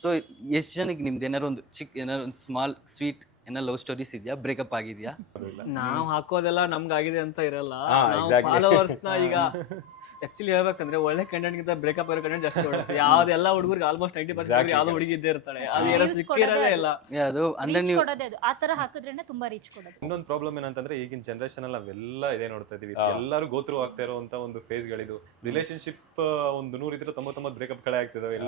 So ಎಷ್ಟು ಜನಕ್ಕೆ ನಿಮ್ದು ಏನಾರು ಒಂದು ಏನಾರು ಒಂದು ಸ್ಮಾಲ್ ಸ್ವೀಟ್ ಏನೋ ಲವ್ ಸ್ಟೋರೀಸ್ ಇದೆಯಾ, ಬ್ರೇಕಪ್ ಆಗಿದೆಯಾ? ನಾವ್ ಹಾಕೋದೆಲ್ಲ ನಮ್ಗಾಗಿದೆ ಅಂತ ಇರಲ್ಲ. ನಾವು exactly. ಫಾಲೋವರ್ಸ್ನ ಈಗ ಆಕ್ಚುಲಿ ಹೇಳ್ಬೇಕಂದ್ರೆ ಒಳ್ಳೆ ಕಂಟೆಂಟ್ ಗಿಂತ ಬ್ರೇಕಪ್ ಆಗಿರೋ ಕಂಟೆಂಟ್ ಜಾಸ್ತಿ ಹೊಡುತ್ತೆ. ಯಾವ್ದೆಲ್ಲ ಹುಡುಗರಿಗೆ ಆಲ್ಮೋಸ್ಟ್ 90% ಯಾವ್ದೋ ಹುಡುಗಿ ಇದ್ದೇ ಇರ್ತಾಳೆ, ಅದು ಏನೋ ಸಿಕ್ಕಿರೋದೇ ಇಲ್ಲ. ಅದು ಅಂದ್ರೆ ರೀಚ್ ನೀವು ಕೊಡೋದೇ ಅದು, ಆ ತರ ಹಾಕಿದ್ರೇನೆ ತುಂಬಾ ರೀಚ್ ಕೊಡೋದು. ಇನ್ನೊಂದು ಪ್ರಾಬ್ಲಮ್ ಏನಂತಂದ್ರೆ ಈಗಿನ ಜನರೇಷನ್ ಅಲ್ಲಿ ನಾವೆಲ್ಲ ಇದೇ ನೋಡ್ತಾ ಇದೀವಿ, ಎಲ್ಲರೂ ಗೋತ್ರು ಆಗ್ತಾ ಇರುವಂತ ಒಂದು ಫೇಸ್ ಗಳಿದು. ರಿಲೇಶನ್ಶಿಪ್ ಒಂದು 100 ಇದ್ರೆ 99 ಬ್ರೇಕಪ್ ಗಳೇ ಆಗ್ತಿದಾವೆ.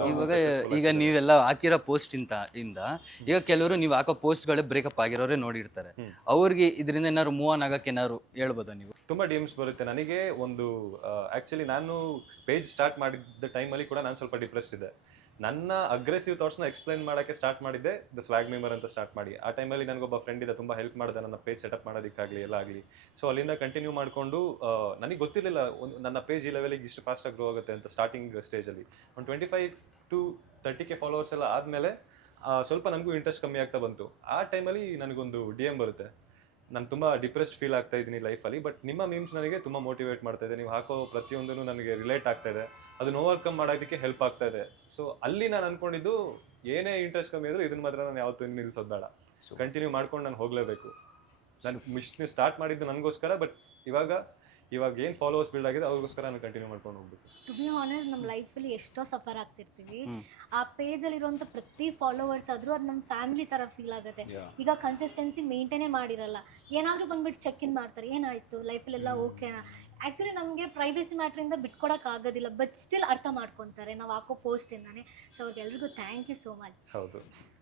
ಈಗ ನೀವೆಲ್ಲ ಹಾಕಿರೋ ಪೋಸ್ಟ್ ಇಂದ ಈಗ ಕೆಲವರು ನೀವು ಹಾಕೋ ಪೋಸ್ಟ್ಗಳೇ ಬ್ರೇಕಪ್ ಆಗಿರೋರೇ ನೋಡಿರ್ತಾರೆ. ಅವ್ರಿಗೆ ಇದರಿಂದ ಏನಾದ್ರು ಮೂವ್ ಆನ್ ಆಗಕ್ಕೆ ಏನಾದ್ರು ಹೇಳ್ಬೋದಾ ನೀವು? ತುಂಬಾ ಡಿಎಮ್ಸ್ ಬರುತ್ತೆ ನನಗೆ. ಒಂದು ಆಕ್ಚುಲಿ ನಾನು ಪೇಜ್ ಸ್ಟಾರ್ಟ್ ಮಾಡಿದ್ದ ಟೈಮಲ್ಲಿ ಕೂಡ ನಾನು ಸ್ವಲ್ಪ ಡಿಪ್ರೆಸ್ ಇದ್ದೆ. ನನ್ನ ಅಗ್ರೆಸಿವ್ ಥಾಟ್ಸ್ನ ಎಕ್ಸ್ಪ್ಲೈನ್ ಮಾಡೋಕ್ಕೆ ಸ್ಟಾರ್ಟ್ ಮಾಡಿದ್ದೆ ದ ಸ್ವ್ಯಾಗ್ ಮೆಂಬರ್ ಅಂತ ಸ್ಟಾರ್ಟ್ ಮಾಡಿ. ಆ ಟೈಮಲ್ಲಿ ನನಗೊಬ್ಬ ಫ್ರೆಂಡ್ ಇದೆ, ತುಂಬ ಹೆಲ್ಪ್ ಮಾಡಿದೆ ನನ್ನ ಪೇಜ್ ಸೆಟಪ್ ಮಾಡೋದಕ್ಕಾಗಲಿ ಎಲ್ಲ ಆಗಲಿ. ಸೊ ಅಲ್ಲಿಂದ ಕಂಟಿನ್ಯೂ ಮಾಡಿಕೊಂಡು ನನಗೆ ಗೊತ್ತಿರಲಿಲ್ಲ ನನ್ನ ಪೇಜ್ ಈ ಲೆವೆಲಿಗೆ ಇಷ್ಟು ಫಾಸ್ಟಾಗಿ ಗ್ರೋ ಆಗುತ್ತೆ ಅಂತ. ಸ್ಟಾರ್ಟಿಂಗ್ ಸ್ಟೇಜಲ್ಲಿ ಒಂದು 25 to 30K ಫಾಲೋವರ್ಸ್ ಎಲ್ಲ ಆದಮೇಲೆ ಸ್ವಲ್ಪ ನನಗೂ ಇಂಟ್ರೆಸ್ಟ್ ಕಮ್ಮಿ ಆಗ್ತಾ ಬಂತು. ಆ ಟೈಮಲ್ಲಿ ನನಗೊಂದು DM ಬರುತ್ತೆ, ನಾನು ತುಂಬ ಡಿಪ್ರೆಸ್ಡ್ ಫೀಲ್ ಆಗ್ತಾ ಇದ್ದೀನಿ ಲೈಫಲ್ಲಿ, ಬಟ್ ನಿಮ್ಮ ಮೀಮ್ಸ್ ನನಗೆ ತುಂಬ ಮೋಟಿವೇಟ್ ಮಾಡ್ತಾ ಇದೆ, ನೀವು ಹಾಕೋ ಪ್ರತಿಯೊಂದೂ ನನಗೆ ರಿಲೇಟ್ ಆಗ್ತಾ ಇದೆ, ಅದನ್ನ ಓವರ್ಕಮ್ ಮಾಡೋದಕ್ಕೆ ಹೆಲ್ಪ್ ಆಗ್ತಾ ಇದೆ. ಸೊ ಅಲ್ಲಿ ನಾನು ಅನ್ಕೊಂಡಿದ್ದು ಏನೇ ಇಂಟ್ರೆಸ್ಟ್ ಕಮ್ಮಿ ಆದರೂ ಇದನ್ನ ಮಾತ್ರ ನಾನು ಯಾವತ್ತೂ ನಿಲ್ಲಿಸೋದು ಬೇಡ, ಸೊ ಕಂಟಿನ್ಯೂ ಮಾಡ್ಕೊಂಡು ನಾನು ಹೋಗಲೇಬೇಕು. ನಾನು ಮಿಷನ್ ಸ್ಟಾರ್ಟ್ ಮಾಡಿದ್ದು ನನಗೋಸ್ಕರ, ಬಟ್ ಇವಾಗ ಏನು ಫಾಲೋವರ್ಸ್ ಬಿಲ್ಡ್ ಆಗಿದೆ ಅವ್ರಿಗೋಸ್ಕರ ನಾನು ಕಂಟಿನ್ಯೂ ಮಾಡ್ಕೊಂಡು ಹೋಗ್ಬೇಕು. ಟು ಬಿ ಆನೆಸ್ಟ್ ನಮ್ಮ ಲೈಫಲ್ಲಿ ಎಷ್ಟೋ ಸಫರ್ ಆಗ್ತಿರ್ತೀವಿ, ಆ ಪೇಜಲ್ಲಿರುವಂಥ ಪ್ರತಿ ಫಾಲೋವರ್ಸ್ ಆದರೂ ಅದು ನಮ್ಮ ಫ್ಯಾಮಿಲಿ ಥರ ಫೀಲ್ ಆಗುತ್ತೆ. ಈಗ ಕನ್ಸಿಸ್ಟೆನ್ಸಿ ಮೇಂಟೈನೇ ಮಾಡಿರಲ್ಲ, ಏನಾದರೂ ಬಂದ್ಬಿಟ್ಟು ಚೆಕ್ ಇನ್ ಮಾಡ್ತಾರೆ, ಏನಾಯಿತು ಲೈಫಲ್ಲೆಲ್ಲ ಓಕೆನಾ. ಆ್ಯಕ್ಚುಲಿ ನಮಗೆ ಪ್ರೈವೇಸಿ ಮ್ಯಾಟ್ರಿಂದ ಬಿಟ್ಕೊಡೋಕ್ಕಾಗೋದಿಲ್ಲ, ಬಟ್ ಸ್ಟಿಲ್ ಅರ್ಥ ಮಾಡ್ಕೊತಾರೆ ನಾವು ಹಾಕೋ ಪೋಸ್ಟಿಂದಾನೆ. ಸೊ ಅವ್ರಿಗೆಲ್ರಿಗೂ ಥ್ಯಾಂಕ್ ಯು ಸೋ ಮಚ್. ಹೌದು.